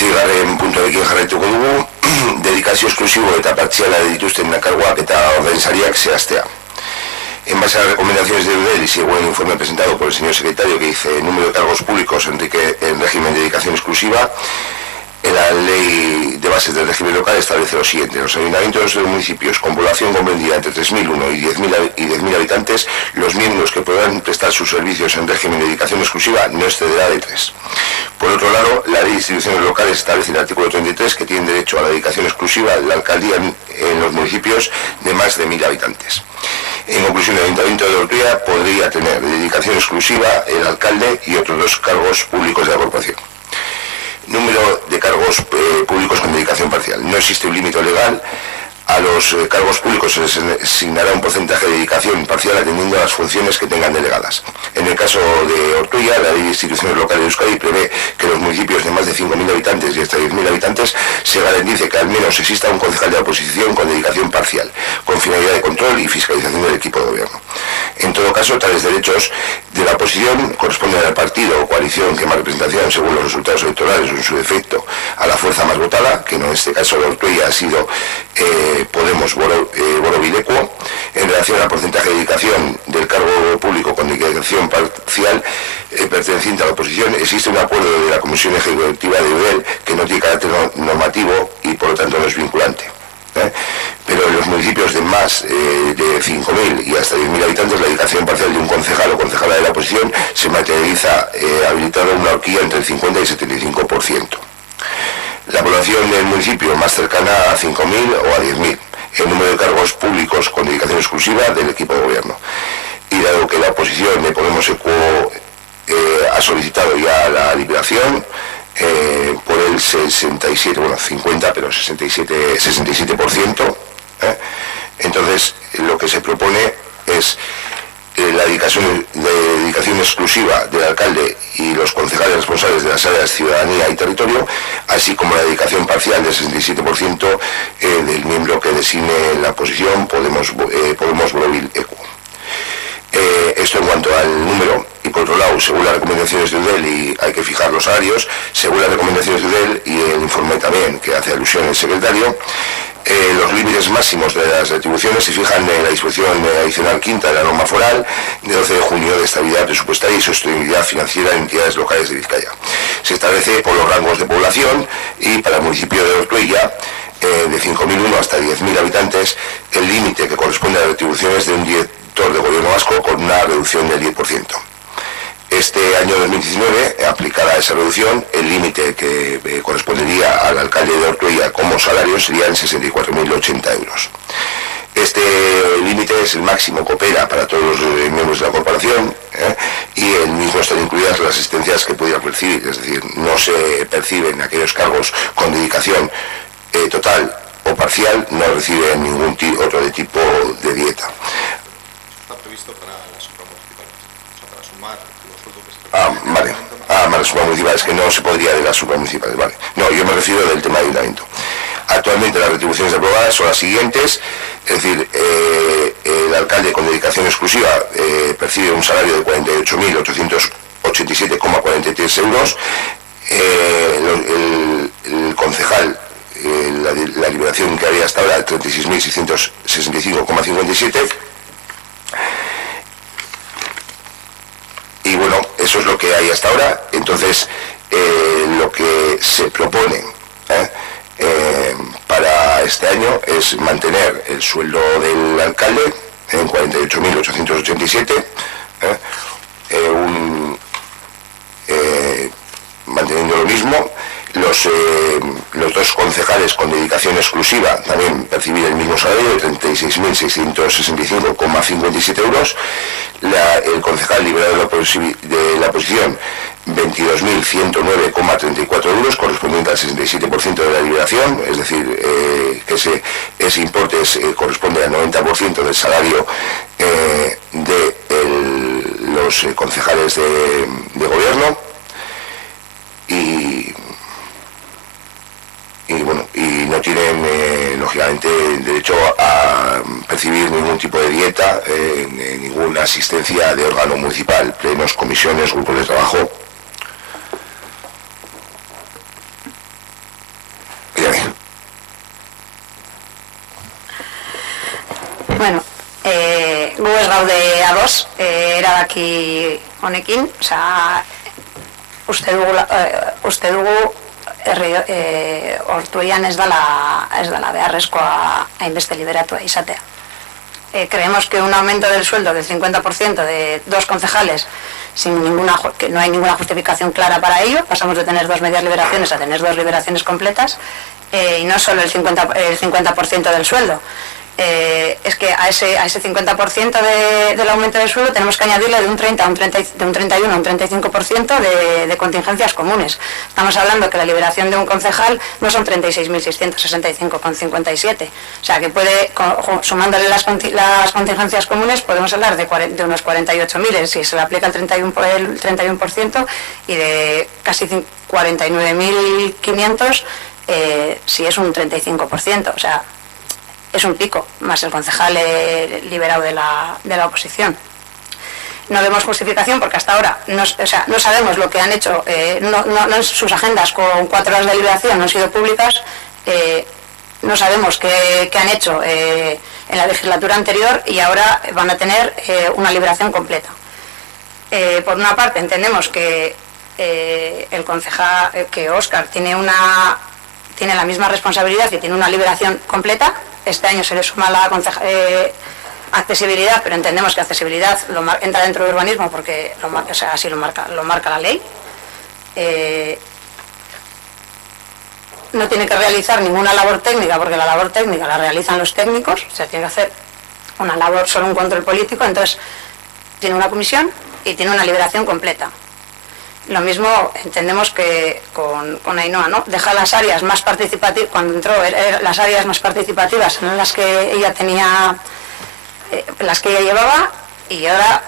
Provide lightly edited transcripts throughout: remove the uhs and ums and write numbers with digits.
Zigaren puntuarekin jarraituko dugu, dedikazio esklusibo eta partziala dituzten karguak eta ordainsariak zehaztea. En base a las recomendaciones de Eudel y según el informe presentado por el señor secretario que dice el número de cargos públicos en régimen de dedicación exclusiva, la ley de bases del régimen local establece lo siguiente: los ayuntamientos de los municipios con población comprendida entre 3.001 y 10.000 habitantes, los miembros que podrán prestar sus servicios en régimen de dedicación exclusiva no excederá de 3. Por otro lado, la ley de instituciones locales establece en el artículo 33 que tienen derecho a la dedicación exclusiva de la alcaldía en los municipios de más de 1.000 habitantes. En conclusión, el Ayuntamiento de Ortuella podría tener de dedicación exclusiva el alcalde y otros 2 cargos públicos de la corporación. Número de cargos públicos con dedicación parcial. No existe un límite legal. A los cargos públicos se les asignará un porcentaje de dedicación parcial atendiendo a las funciones que tengan delegadas. En el caso de Ortuella, la ley de instituciones locales de Euskadi prevé que los municipios de más de 5.000 habitantes y hasta 10.000 habitantes se garantice que al menos exista un concejal de la oposición con dedicación parcial, con finalidad de control y fiscalización del equipo de gobierno. En todo caso, tales derechos de la oposición corresponden al partido o coalición que más representación, según los resultados electorales o en su defecto, a la fuerza más votada, que en este caso de Ortuella ha sido Podemos Borobilecuo. En relación al porcentaje de dedicación del cargo público con dedicación parcial perteneciente a la oposición, existe un acuerdo de la Comisión Ejecutiva de Eudel que no tiene carácter normativo y por lo tanto no es vinculante. Pero en los municipios de más de 5.000 y hasta 10.000 habitantes, la dedicación parcial de un concejal o concejala de la oposición se materializa habilitada una horquilla entre el 50 y el 75%. La población del municipio más cercana a 5.000 o a 10.000, el número de cargos públicos con dedicación exclusiva del equipo de gobierno. Y dado que la oposición de Podemos Equo ha solicitado ya la liberación por el 67, bueno 50, pero 67%, entonces lo que se propone es la dedicación exclusiva del alcalde y los concejales responsables de las áreas ciudadanía y territorio, así como la dedicación parcial del 67% del miembro que designe la oposición Podemos Borobilecuo. Esto en cuanto al número. Y por otro lado, según las recomendaciones de Eudel, y hay que fijar los salarios, según las recomendaciones de Eudel y el informe también que hace alusión el secretario, los límites máximos de las retribuciones se fijan en la disposición adicional quinta de la norma foral de 12 de junio de estabilidad presupuestaria y sostenibilidad financiera en entidades locales de Vizcaya. Se establece por los rangos de población y para el municipio de Ortuella, de 5.001 hasta 10.000 habitantes, el límite que corresponde a las retribuciones de un director de gobierno vasco con una reducción del 10%. Este año 2019 aplicará esa reducción. El límite que correspondería al alcalde de Ortuella como salario serían 64.080 euros. Este límite es el máximo que opera para todos los miembros de la corporación, y el mismo están incluidas las asistencias que pudiera percibir, es decir, no se perciben aquellos cargos con dedicación total o parcial, no reciben ningún otro de tipo de dieta. Está previsto para las supramunicipales, o sea, para sumar los sueldos que se vale. Más las supramunicipales, que no se podría de las supramunicipales, vale. No, yo me refiero del tema de ayuntamiento. Actualmente las retribuciones aprobadas son las siguientes, es decir, el alcalde con dedicación exclusiva percibe un salario de 48.887,43 euros, el concejal, la liberación que había hasta ahora, 36.665,57. Y bueno, eso es lo que hay hasta ahora. Entonces, lo que se propone para este año es mantener el sueldo del alcalde en 48.887, manteniendo lo mismo. Los 2 concejales con dedicación exclusiva también percibir el mismo salario de 36.665,57 euros. El concejal liberado de la oposición 22.109,34 euros, correspondiente al 67% de la liberación, es decir, que ese importe corresponde al 90% del salario de los concejales de gobierno. Y bueno, y no tienen lógicamente derecho a percibir ningún tipo de dieta, ninguna asistencia de órgano municipal, plenos, comisiones, grupos de trabajo. Bueno, gu ez gaude ados, erabaki honekin, osea, uste dugu Ortuellan ez dela beharrezkoa hainbeste liberatua izatea. Creemos que un aumento del sueldo del 50% de 2 concejales, que no hay ninguna justificación clara para ello, pasamos de tener 2 medias liberaciones a tener 2 liberaciones completas, y no solo el 50% del sueldo. Es que a ese 50% del aumento del sueldo tenemos que añadirle de un 31 a un 35% de contingencias comunes. Estamos hablando que la liberación de un concejal no son 36.665,57. O sea que sumándole las contingencias comunes, podemos hablar de unos 48.000 si se le aplica el 31% y de casi 49.500 si es un 35%. O sea, es un pico, más el concejal liberado de la oposición. No vemos justificación porque hasta ahora no sabemos lo que han hecho, sus agendas con 4 horas de liberación no han sido públicas, no sabemos qué han hecho en la legislatura anterior y ahora van a tener una liberación completa. Por una parte entendemos que el concejal, que Óscar tiene la misma responsabilidad y tiene una liberación completa. Este año se le suma la accesibilidad, pero entendemos que accesibilidad entra dentro del urbanismo porque así lo marca la ley. No tiene que realizar ninguna labor técnica porque la labor técnica la realizan los técnicos, o sea, tiene que hacer una labor, solo un control político, entonces tiene una comisión y tiene una liberación completa. Lo mismo entendemos que con Ainhoa, ¿no? Deja las áreas más participativas, cuando entró, las áreas más participativas en las que ella tenía, las que ella llevaba, y ahora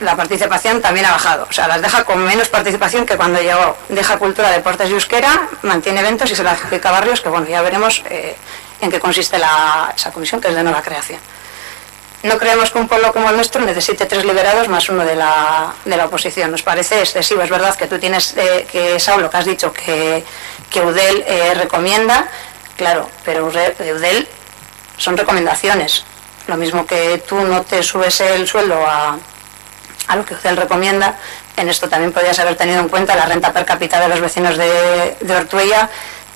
la participación también ha bajado. O sea, las deja con menos participación que cuando llegó. Deja cultura, deportes y euskera, mantiene eventos y se la adjudica a barrios, que bueno, ya veremos en qué consiste esa comisión, que es de nueva creación. No creemos que un pueblo como el nuestro necesite 3 liberados más 1 de la oposición. Nos parece excesivo. Es verdad que tú tienes, Saulo, que has dicho que Eudel recomienda, claro, pero Eudel son recomendaciones. Lo mismo que tú no te subes el sueldo a lo que Eudel recomienda, en esto también podrías haber tenido en cuenta la renta per cápita de los vecinos de Ortuella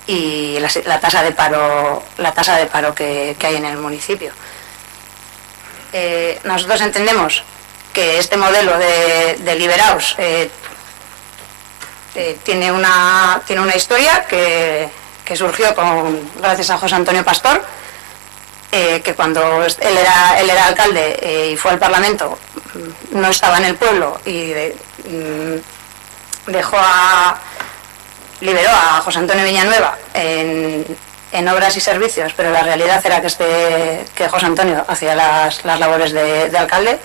y la tasa de paro que hay en el municipio. Nosotros entendemos que este modelo de liberaos tiene una historia que surgió gracias a José Antonio Pastor, que cuando él era alcalde y fue al Parlamento, no estaba en el pueblo y liberó a José Antonio Villanueva en obras y servicios, pero la realidad era que José Antonio hacía las labores de alcalde.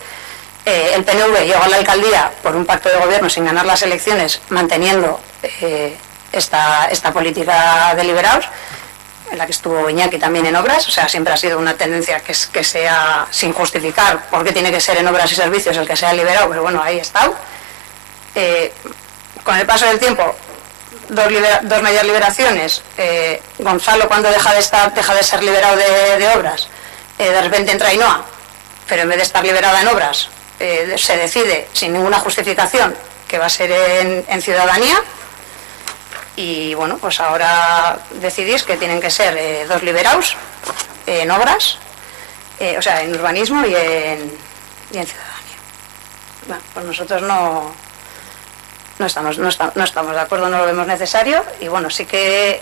El PNV llegó a la alcaldía por un pacto de gobierno sin ganar las elecciones, manteniendo esta política de liberados, en la que estuvo Iñaki también en obras. O sea, siempre ha sido una tendencia que sea, sin justificar por qué tiene que ser en obras y servicios el que sea liberado, pero bueno, ahí está. Con el paso del tiempo, dos medias liberaciones. Gonzalo, cuando deja de ser liberado de obras, de repente entra Ainhoa, pero en vez de estar liberada en obras, se decide sin ninguna justificación que va a ser en ciudadanía, y bueno, pues ahora decidís que tienen que ser 2 liberados en obras, o sea, en urbanismo y en ciudadanía. Bueno, pues nosotros no estamos de acuerdo, no lo vemos necesario, y bueno, sí que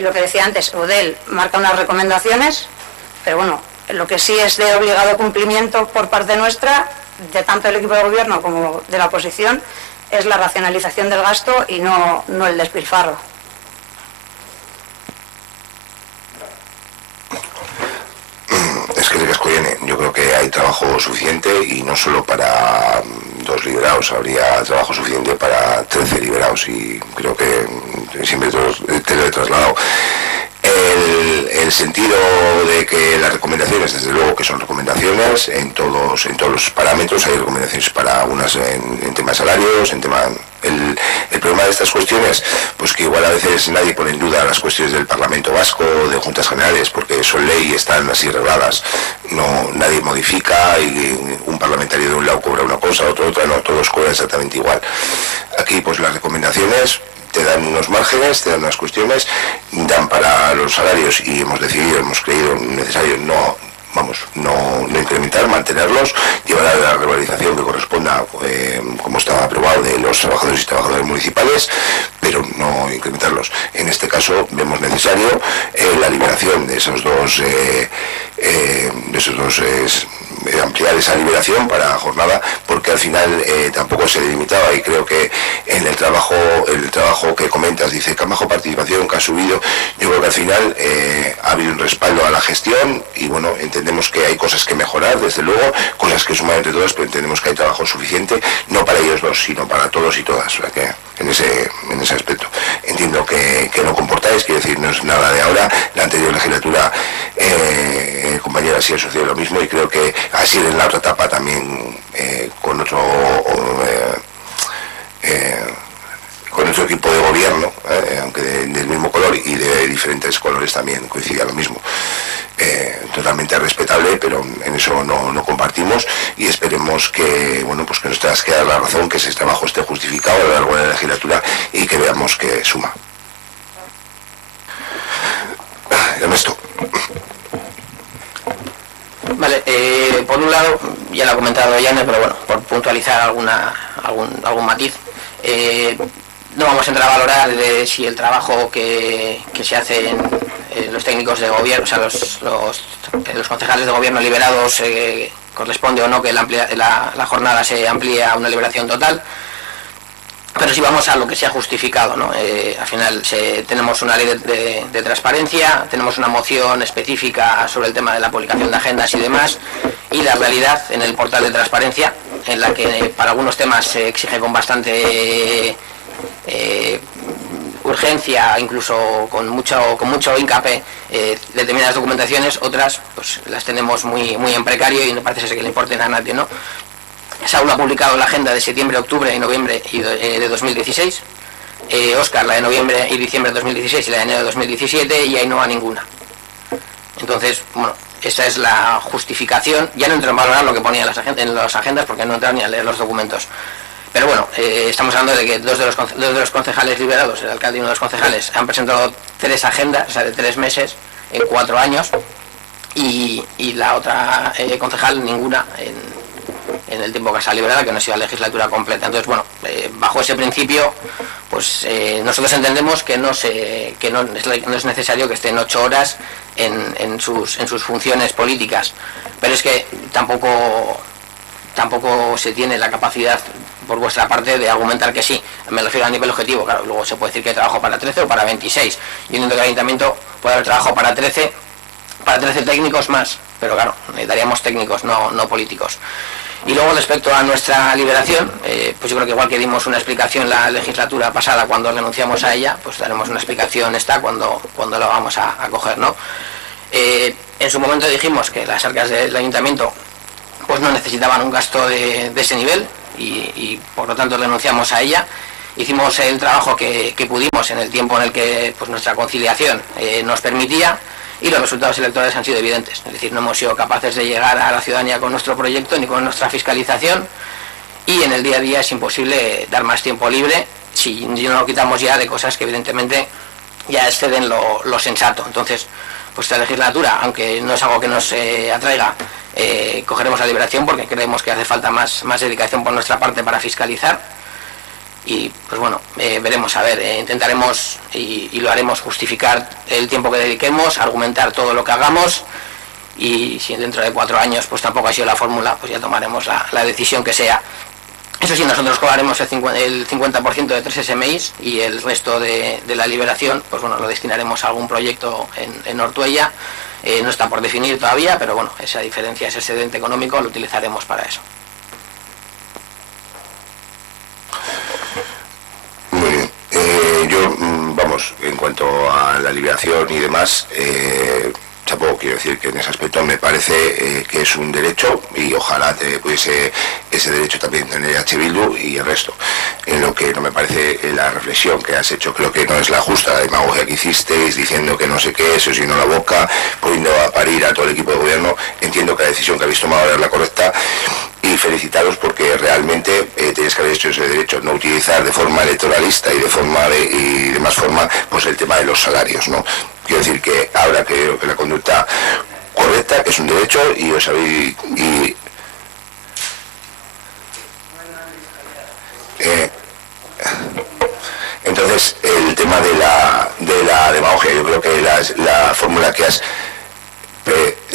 lo que decía antes, Eudel marca unas recomendaciones, pero bueno, lo que sí es de obligado cumplimiento por parte nuestra, de tanto el equipo de gobierno como de la oposición, es la racionalización del gasto y no el despilfarro. Es que yo creo que hay trabajo suficiente, y no solo para 2 liberados, habría trabajo suficiente para 13 liberados, y creo que siempre te lo he trasladado. El sentido de que las recomendaciones, desde luego que son recomendaciones en todos los parámetros. Hay recomendaciones para unas en tema de salarios, el El problema de estas cuestiones, pues que igual a veces nadie pone en duda las cuestiones del Parlamento Vasco, de Juntas Generales, porque son ley y están así regladas. No, nadie modifica y un parlamentario de un lado cobra una cosa, otro otra, no, todos cobran exactamente igual. Aquí pues las recomendaciones te dan unos márgenes, te dan unas cuestiones, dan para los salarios y hemos creído necesario no incrementar, mantenerlos, llevar a la revalorización que corresponda, como estaba aprobado, de los trabajadores y trabajadoras municipales, pero no incrementarlos. En este caso vemos necesario la liberación de esos dos, ampliar esa liberación para jornada, porque al final tampoco se limitaba, y creo que en el trabajo que comentas dice que bajo participación que ha subido. Yo creo que al final ha habido un respaldo a la gestión y bueno, entendemos que hay cosas que mejorar, desde luego, cosas que sumar entre todos, pero entendemos que hay trabajo suficiente, no para ellos dos, sino para todos y todas. O sea que en ese aspecto entiendo que lo comportáis, quiero decir, no es nada de ahora. La anterior legislatura compañera sí asoció lo mismo, y creo que así en la otra etapa también con otro equipo de gobierno, aunque del mismo color y de diferentes colores, también coincidía lo mismo. Totalmente respetable, pero en eso no compartimos, y esperemos que que nos tengas que dar la razón, que ese trabajo esté justificado a lo largo de la legislatura y que veamos que suma. Ernesto. Vale, por un lado, ya lo ha comentado Yane, pero bueno, por puntualizar algún matiz, no vamos a entrar a valorar si el trabajo que se hace en los técnicos de gobierno, o sea, los concejales de gobierno liberados, corresponde o no que la jornada se amplíe a una liberación total, pero si vamos a lo que se ha justificado, ¿no? Al final tenemos una ley de transparencia, tenemos una moción específica sobre el tema de la publicación de agendas y demás, y la realidad en el portal de transparencia, en la que para algunos temas se exige con bastante urgencia, incluso con mucho hincapié, determinadas documentaciones, otras pues las tenemos muy en precario y no parece ser que le importen a nadie, ¿no? Saúl ha publicado la agenda de septiembre, octubre y noviembre de 2016, Óscar la de noviembre y diciembre de 2016 y la de enero de 2017, y Ainhoa ninguna. Entonces, bueno, esa es la justificación. Ya no entro en valorar lo que ponía en las agendas porque no entro ni a leer los documentos. Pero bueno, estamos hablando de que dos de los concejales liberados, el alcalde y uno de los concejales, han presentado 3 agendas, o sea, de 3 meses en 4 años, y la otra concejal ninguna en el tiempo que se ha liberado, que no ha sido la legislatura completa. Entonces, bueno, bajo ese principio, pues nosotros entendemos que no es necesario que estén 8 horas en sus funciones políticas, pero es que tampoco se tiene la capacidad por vuestra parte de argumentar que sí. Me refiero a nivel objetivo, claro, luego se puede decir que hay trabajo para 13 o para 26. Yo entiendo que el ayuntamiento puede haber trabajo para 13 técnicos más, pero claro, necesitaríamos técnicos, no políticos. Y luego, respecto a nuestra liberación, pues yo creo que igual que dimos una explicación la legislatura pasada cuando renunciamos a ella, pues daremos una explicación cuando la vamos a coger, ¿no? En su momento dijimos que las arcas del ayuntamiento pues no necesitaban un gasto de ese nivel y por lo tanto renunciamos a ella. Hicimos el trabajo que pudimos en el tiempo en el que pues nuestra conciliación nos permitía, y los resultados electorales han sido evidentes. Es decir, no hemos sido capaces de llegar a la ciudadanía con nuestro proyecto ni con nuestra fiscalización, y en el día a día es imposible dar más tiempo libre si no lo quitamos ya de cosas que evidentemente ya exceden lo sensato. Entonces, pues esta legislatura, aunque no es algo que nos atraiga, cogeremos la liberación porque creemos que hace falta más dedicación por nuestra parte para fiscalizar. Y pues bueno, veremos, a ver, intentaremos y lo haremos, justificar el tiempo que dediquemos, argumentar todo lo que hagamos, y si dentro de 4 años pues tampoco ha sido la fórmula, pues ya tomaremos la decisión que sea. Eso sí, nosotros cobraremos el 50% de 3 SMIs, y el resto de la liberación pues bueno, lo destinaremos a algún proyecto en Ortuella. No está por definir todavía, pero bueno, esa diferencia, ese excedente económico lo utilizaremos para eso. Muy bien. Yo, vamos, en cuanto a la liberación y demás, chapó, quiero decir que en ese aspecto me parece que es un derecho y ojalá pudiese ese derecho también tener H. Bildu y el resto. En lo que no me parece la reflexión que has hecho, creo que no es la justa, la demagogia que hicisteis, diciendo que no sé qué, eso sino la boca, poniendo a parir a todo el equipo de gobierno. Entiendo que la decisión que habéis tomado era la correcta y felicitaros porque realmente tenéis que haber hecho ese derecho, no utilizar de forma electoralista y de más forma pues el tema de los salarios, ¿no? Quiero decir que ahora creo que la conducta correcta, que es un derecho, y os habéis... entonces, el tema de la demagogia, yo creo que la fórmula que has...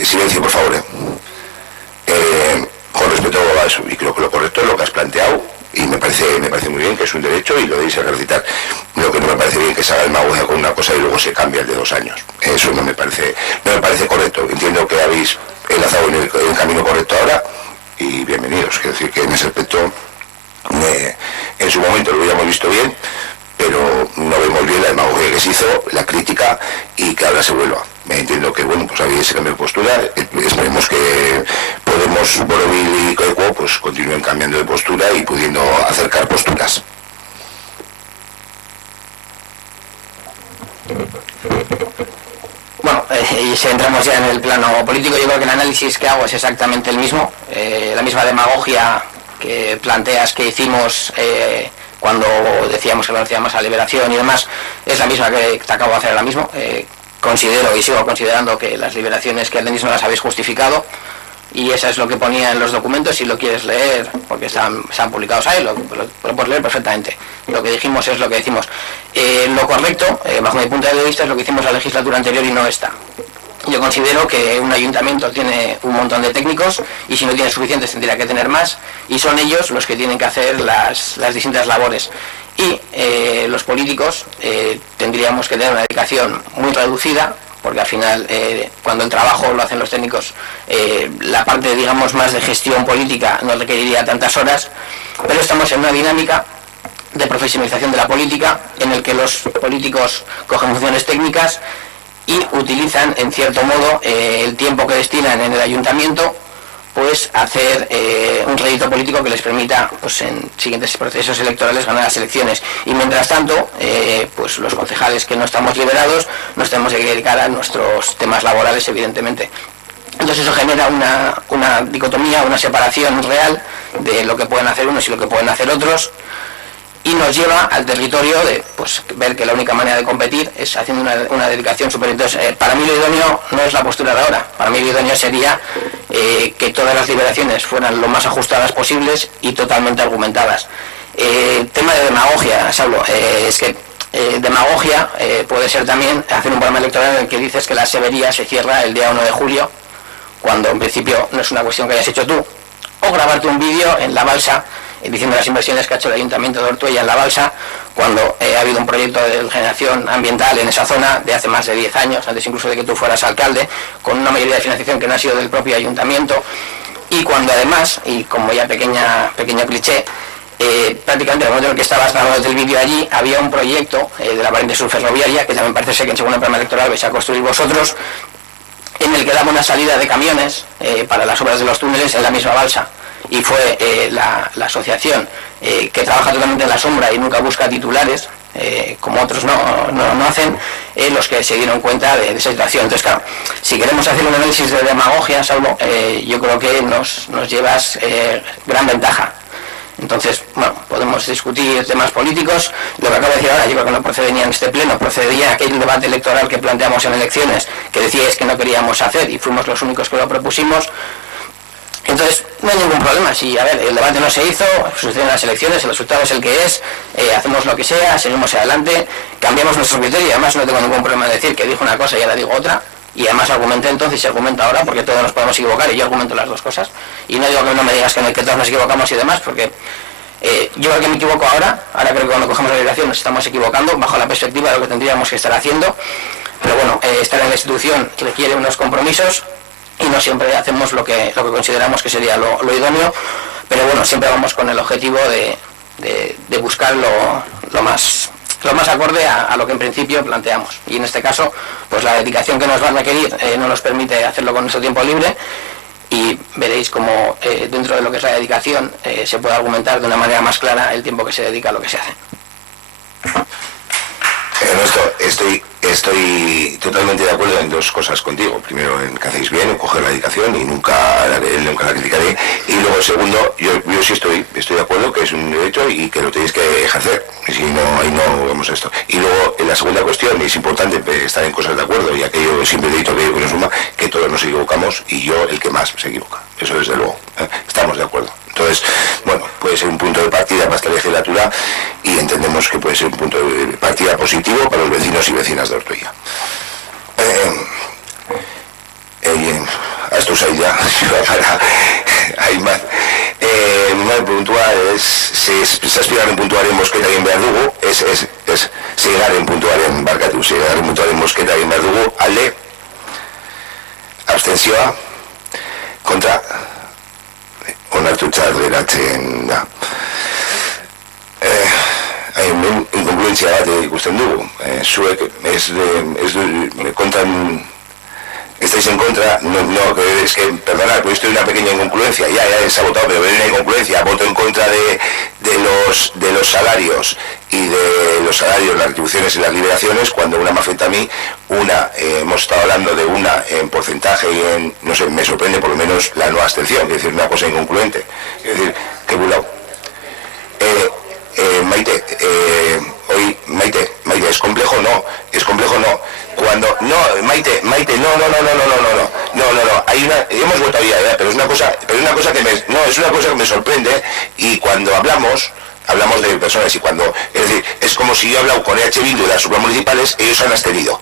silencio, por favor. Con respecto a eso, y creo que lo correcto es lo que has planteado, y me parece muy bien, que es un derecho y lo debéis ejercitar. Lo que no me parece bien que se haga demagogia con una cosa y luego se cambia el de 2 años. Eso no me parece correcto. Entiendo que habéis enlazado en el camino correcto ahora y bienvenidos. Quiero decir que en ese aspecto en su momento lo hubiéramos visto bien, pero no vemos bien la demagogia que se hizo, la crítica y que ahora se vuelva. Entiendo que bueno, pues había ese cambio de postura, esperemos que Podemos, Borovil y Coequo pues continúen cambiando de postura y pudiendo acercar posturas. Bueno, y si entramos ya en el plano político, yo creo que el análisis que hago es exactamente el mismo, la misma demagogia que planteas que hicimos cuando decíamos que lo hacíamos a Liberación y demás, es la misma que te acabo de hacer ahora mismo. Considero y sigo considerando que las liberaciones que no las habéis justificado, y eso es lo que ponía en los documentos. Si lo quieres leer, porque están publicados ahí, lo puedes leer perfectamente. Lo que dijimos es lo que decimos. Lo correcto, bajo mi punto de vista, es lo que hicimos la legislatura anterior y no esta. Yo considero que un ayuntamiento tiene un montón de técnicos y si no tiene suficientes tendría que tener más, y son ellos los que tienen que hacer las distintas labores. Y los políticos tendríamos que tener una dedicación muy reducida, porque al final cuando el trabajo lo hacen los técnicos, la parte digamos más de gestión política no requeriría tantas horas, pero estamos en una dinámica de profesionalización de la política en el que los políticos cogen funciones técnicas y utilizan en cierto modo el tiempo que destinan en el ayuntamiento pues hacer un rédito político que les permita pues en siguientes procesos electorales ganar las elecciones, y mientras tanto pues los concejales que no estamos liberados nos tenemos que dedicar a nuestros temas laborales, evidentemente. Entonces eso genera una dicotomía, una separación real de lo que pueden hacer unos y lo que pueden hacer otros, y nos lleva al territorio de pues ver que la única manera de competir es haciendo una dedicación superior. Entonces, para mí lo idóneo no es la postura de ahora. Para mí lo idóneo sería que todas las liberaciones fueran lo más ajustadas posibles y totalmente argumentadas. Tema de demagogia, Saulo, es que demagogia puede ser también hacer un programa electoral en el que dices que la severía se cierra el día 1 de julio, cuando en principio no es una cuestión que hayas hecho tú, o grabarte un vídeo en la balsa diciendo las inversiones que ha hecho el Ayuntamiento de Ortuella en la balsa, cuando ha habido un proyecto de generación ambiental en esa zona de hace más de 10 años, antes incluso de que tú fueras alcalde, con una mayoría de financiación que no ha sido del propio Ayuntamiento, y cuando además, y como ya pequeño cliché, prácticamente en el momento en el que estabas grabando el vídeo allí, había un proyecto de la variante sur ferroviaria, que también parece ser que en según el programa electoral vais a construir vosotros, en el que daba una salida de camiones para las obras de los túneles en la misma balsa. Y fue la asociación que trabaja totalmente en la sombra y nunca busca titulares, como otros no hacen, los que se dieron cuenta de esa situación. Entonces, claro, si queremos hacer un análisis de demagogia, Saulo, yo creo que nos llevas gran ventaja. Entonces, bueno, podemos discutir temas políticos. Lo que acabo de decir ahora, yo creo que no procedía en este pleno, procedía aquel debate electoral que planteamos en elecciones, que decíais que no queríamos hacer y fuimos los únicos que lo propusimos. Entonces, no hay ningún problema. Si, a ver, el debate no se hizo, suceden las elecciones, el resultado es el que es, hacemos lo que sea, seguimos adelante, cambiamos nuestro criterio, y además no tengo ningún problema en decir que dijo una cosa y ahora digo otra, y además argumenté entonces y argumento ahora, porque todos nos podemos equivocar y yo argumento las dos cosas, y no digo que no me digas que todos nos equivocamos y demás, porque yo creo que me equivoco ahora creo que cuando cogemos la liberación nos estamos equivocando bajo la perspectiva de lo que tendríamos que estar haciendo, pero bueno, estar en la institución requiere unos compromisos, y no siempre hacemos lo que consideramos que sería lo idóneo, pero bueno, siempre vamos con el objetivo de buscar lo más lo más acorde a lo que en principio planteamos. Y en este caso, pues la dedicación que nos van a requerir no nos permite hacerlo con nuestro tiempo libre, y veréis cómo dentro de lo que es la dedicación se puede argumentar de una manera más clara el tiempo que se dedica a lo que se hace. Ernesto, estoy totalmente de acuerdo en dos cosas contigo. Primero, en que hacéis bien, en coger la dedicación y nunca la criticaré. Y luego, segundo, yo sí estoy de acuerdo que es un derecho y que lo tenéis que ejercer. Y si no, ahí no vemos esto. Y luego, en la segunda cuestión, es importante estar en cosas de acuerdo, y aquello siempre he dicho que nos suma, que todos nos equivocamos y yo el que más se equivoca. Eso desde luego. Estamos de acuerdo. Entonces, bueno, puede ser un punto de partida para esta legislatura y entendemos que puede ser un punto de partida positivo para los vecinos y vecinas de Ortuella. A esto ya, hay más. Mi madre puntual se aspiran en puntual en Mosqueta y en Verdugo, es llegar en puntual en Barkatu, llegar en puntual en Mosqueta y en Verdugo, alde, abstención, contra, onartu txarderatzen da. Incongruentzia bat ikusten dugu. Zuek estáis en contra, es que, perdonad, pues esto es una pequeña incongruencia, ya se ha votado, pero hay una incongruencia, voto en contra de los salarios y de los salarios, las retribuciones y las liberaciones, cuando una me afecta a mí, hemos estado hablando de una en porcentaje y en, no sé, me sorprende por lo menos la no abstención, es decir, una cosa incongruente, es decir, que burlao. Maite, ¿es complejo? No, cuando, no, Maite, no, hemos votado ya, pero es una cosa que me sorprende, y cuando hablamos de personas, y cuando, es decir, es como si yo he hablado con EH Bildu de las supramunicipales, ellos han abstenido,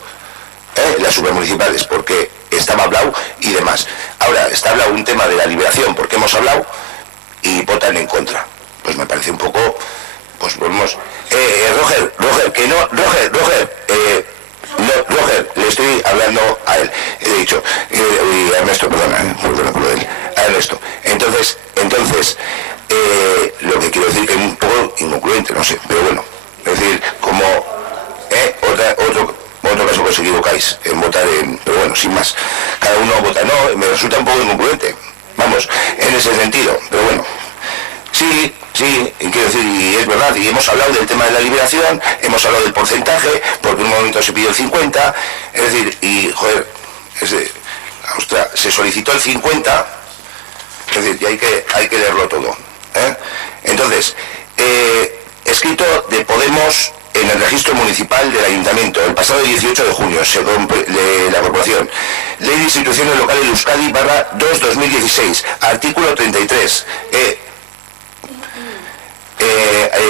las supramunicipales, porque estaba hablado y demás. Ahora, está hablado un tema de la liberación, porque hemos hablado, y votan en contra. Pues me parece un poco, pues volvemos. Roger, le estoy hablando a él. He dicho, a Ernesto, perdona por lo de él. A Ernesto. Entonces, lo que quiero decir que es un poco incongruente, no sé, pero bueno. Es decir, como otro caso que os equivocáis en votar en, pero bueno, sin más. Cada uno vota, no, me resulta un poco incongruente. Vamos, en ese sentido, pero bueno. Sí, quiero decir, y es verdad, y hemos hablado del tema de la liberación, hemos hablado del porcentaje, porque en un momento se pidió el 50, es decir, y joder, ostras, se solicitó el 50, es decir, y hay que leerlo todo. Entonces, escrito de Podemos en el registro municipal del ayuntamiento, el pasado 18 de junio, de la corporación, Ley de Instituciones Locales de Euskadi /2/2016, artículo 33,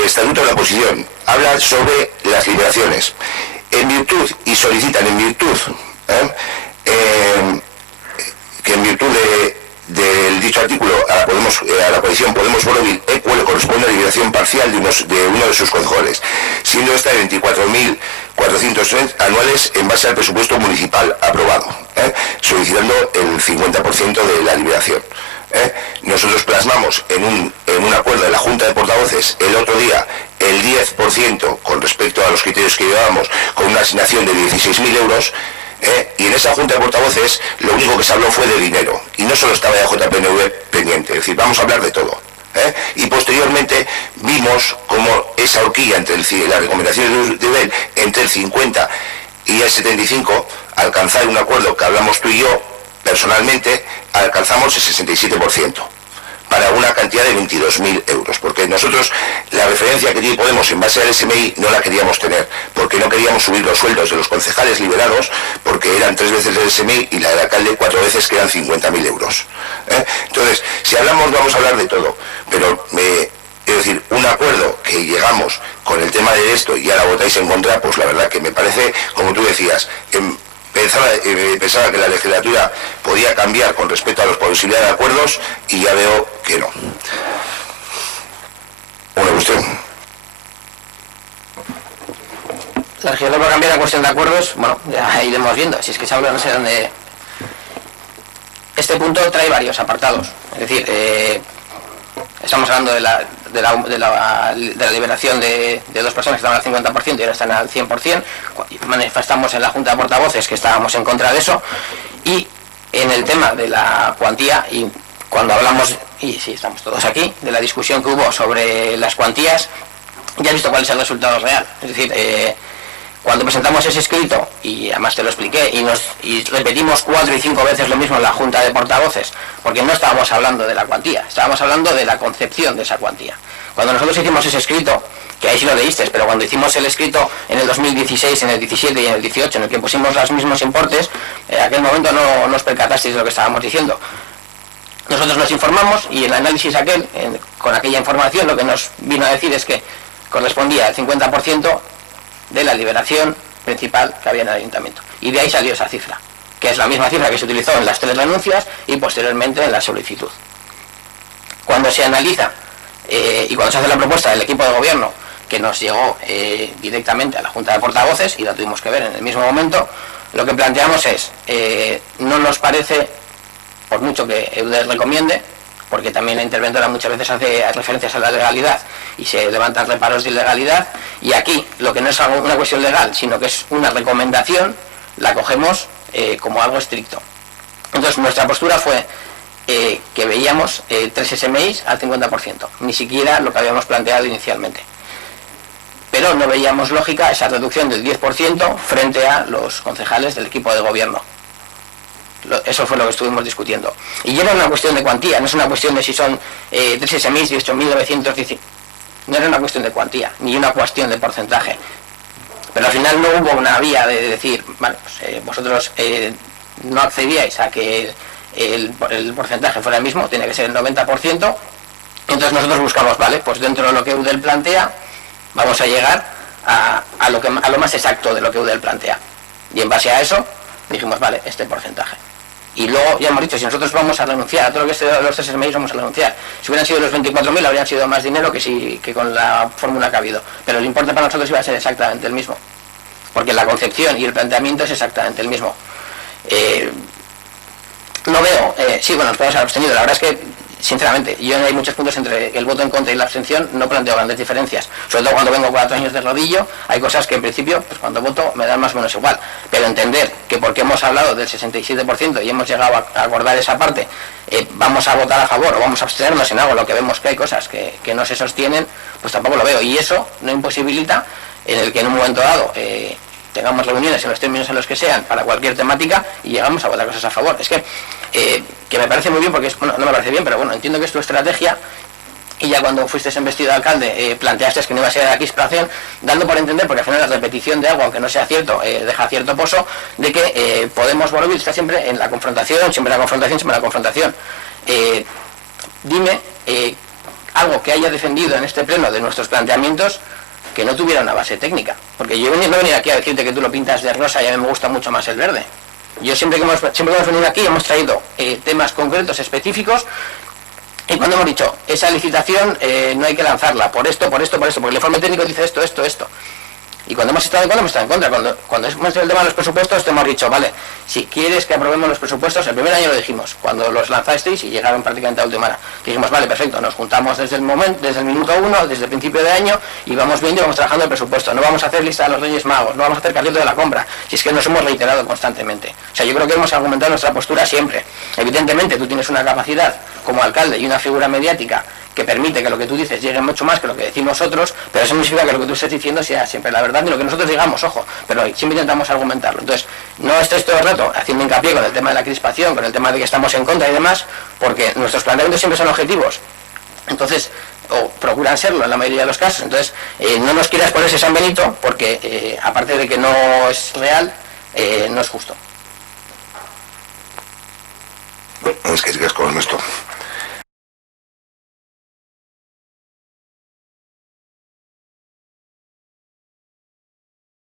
Estatuto de la Oposición, habla sobre las liberaciones. En virtud, y solicitan en virtud, que en virtud del dicho artículo a la coalición Podemos Borobil le corresponde la liberación parcial de uno de sus concejales, siendo esta de 24.400 anuales en base al presupuesto municipal aprobado, solicitando el 50% de la liberación. Nosotros plasmamos en un acuerdo de la Junta de Portavoces el otro día el 10% con respecto a los criterios que llevábamos, con una asignación de 16.000 euros, y en esa Junta de Portavoces lo único que se habló fue de dinero, y no solo estaba la JPNV pendiente, es decir, vamos a hablar de todo. Y posteriormente vimos como esa horquilla entre las recomendaciones de UDEL entre el 50 y el 75, alcanzar un acuerdo que hablamos tú y yo personalmente, alcanzamos el 67%, para una cantidad de 22.000 euros, porque nosotros la referencia que tiene Podemos en base al SMI no la queríamos tener, porque no queríamos subir los sueldos de los concejales liberados, porque eran 3 veces el SMI, y la del alcalde 4 veces, que eran 50.000 euros. Entonces, si hablamos, vamos a hablar de todo, pero es decir, un acuerdo que llegamos con el tema de esto y ahora votáis en contra, pues la verdad que me parece, como tú decías, pensaba que la legislatura podía cambiar con respecto a las posibilidades de acuerdos, y ya veo que no. Una cuestión. La legislatura va a cambiar la cuestión de acuerdos, bueno, ya iremos viendo, si es que se habla, no sé dónde. Este punto trae varios apartados, es decir, estamos hablando de la liberación de 2 personas que estaban al 50% y ahora están al 100%. Manifestamos en la Junta de Portavoces que estábamos en contra de eso. Y en el tema de la cuantía, y cuando hablamos, y sí, estamos todos aquí, de la discusión que hubo sobre las cuantías, ya has visto cuál es el resultado real. Es decir, cuando presentamos ese escrito, y además te lo expliqué, y repetimos 4 y 5 veces lo mismo en la Junta de Portavoces, porque no estábamos hablando de la cuantía, estábamos hablando de la concepción de esa cuantía. Cuando nosotros hicimos ese escrito, que ahí sí lo leíste, pero cuando hicimos el escrito en el 2016, en el 17 y en el 18, en el que pusimos los mismos importes, en aquel momento no nos percatasteis de lo que estábamos diciendo. Nosotros nos informamos y el análisis aquel, con aquella información, lo que nos vino a decir es que correspondía al 50% de la liberación principal que había en el ayuntamiento. Y de ahí salió esa cifra, que es la misma cifra que se utilizó en las 3 renuncias y posteriormente en la solicitud. Cuando se analiza y cuando se hace la propuesta del equipo de gobierno, que nos llegó directamente a la Junta de Portavoces, y la tuvimos que ver en el mismo momento, lo que planteamos es, no nos parece, por mucho que Eudel recomiende, porque también la interventora muchas veces hace referencias a la legalidad y se levantan reparos de ilegalidad, y aquí lo que no es una cuestión legal, sino que es una recomendación, la cogemos como algo estricto. Entonces nuestra postura fue que veíamos 3 SMIs al 50%, ni siquiera lo que habíamos planteado inicialmente. Pero no veíamos lógica esa reducción del 10% frente a los concejales del equipo de gobierno. Eso fue lo que estuvimos discutiendo. Y era una cuestión de cuantía, no es una cuestión de si son 3 SMIs y 8.915. No era una cuestión de cuantía, ni una cuestión de porcentaje. Pero al final no hubo una vía de decir, vale, pues, vosotros no accedíais a que el porcentaje fuera el mismo, tiene que ser el 90%. Entonces nosotros buscamos, vale, pues dentro de lo que Eudel plantea, vamos a llegar a lo más exacto de lo que Eudel plantea. Y en base a eso dijimos, vale, este porcentaje. Y luego ya hemos dicho, si nosotros vamos a renunciar a todo lo que sea de los 3 SMI, vamos a renunciar. Si hubieran sido los 24.000, habrían sido más dinero que con la fórmula que ha habido. Pero el importe para nosotros iba a ser exactamente el mismo. Porque la concepción y el planteamiento es exactamente el mismo. No veo, sí, bueno, nos podemos haber abstenido. La verdad es que, sinceramente, yo hay muchos puntos entre el voto en contra y la abstención, no planteo grandes diferencias. Sobre todo cuando vengo 4 años de rodillo, hay cosas que en principio, pues cuando voto, me dan más o menos igual. Pero entender que porque hemos hablado del 67% y hemos llegado a acordar esa parte, vamos a votar a favor o vamos a abstenernos en algo, lo que vemos que hay cosas que no se sostienen, pues tampoco lo veo. Y eso no imposibilita en el que en un momento dado tengamos reuniones en los términos en los que sean para cualquier temática y llegamos a votar cosas a favor. Es que me parece muy bien porque bueno, no me parece bien, pero bueno, entiendo que es tu estrategia, y ya cuando fuiste investido alcalde planteaste que no iba a ser la crispación, dando por entender, porque al final la repetición de algo, aunque no sea cierto, deja cierto pozo, de que Podemos Borobil está siempre en la confrontación, siempre en la confrontación, siempre en la confrontación. Dime algo que haya defendido en este pleno de nuestros planteamientos que no tuviera una base técnica, porque yo no venía aquí a decirte que tú lo pintas de rosa y a mí me gusta mucho más el verde. Yo siempre que hemos venido aquí hemos traído temas concretos, específicos, y cuando hemos dicho, esa licitación no hay que lanzarla, por esto, porque el informe técnico dice esto. Y cuando hemos estado en contra, hemos estado en contra. Cuando hemos hecho el tema de los presupuestos, te hemos dicho, vale, si quieres que aprobemos los presupuestos, el primer año lo dijimos, cuando los lanzasteis y llegaron prácticamente a última hora. Dijimos, vale, perfecto, nos juntamos desde el minuto 1, desde el principio de año, y vamos viendo y vamos trabajando el presupuesto. No vamos a hacer lista de los Reyes Magos, no vamos a hacer carrito de la compra, si es que nos hemos reiterado constantemente. O sea, yo creo que hemos argumentado nuestra postura siempre. Evidentemente, tú tienes una capacidad como alcalde y una figura mediática que permite que lo que tú dices llegue mucho más que lo que decimos otros, pero eso no significa que lo que tú estés diciendo sea siempre la verdad ni lo que nosotros digamos, ojo, pero siempre intentamos argumentarlo. Entonces, no estés todo el rato haciendo hincapié con el tema de la crispación, con el tema de que estamos en contra y demás, porque nuestros planteamientos siempre son objetivos, entonces, o procuran serlo en la mayoría de los casos. Entonces, no nos quieras poner ese San Benito, porque aparte de que no es real, no es justo. Es que es con esto.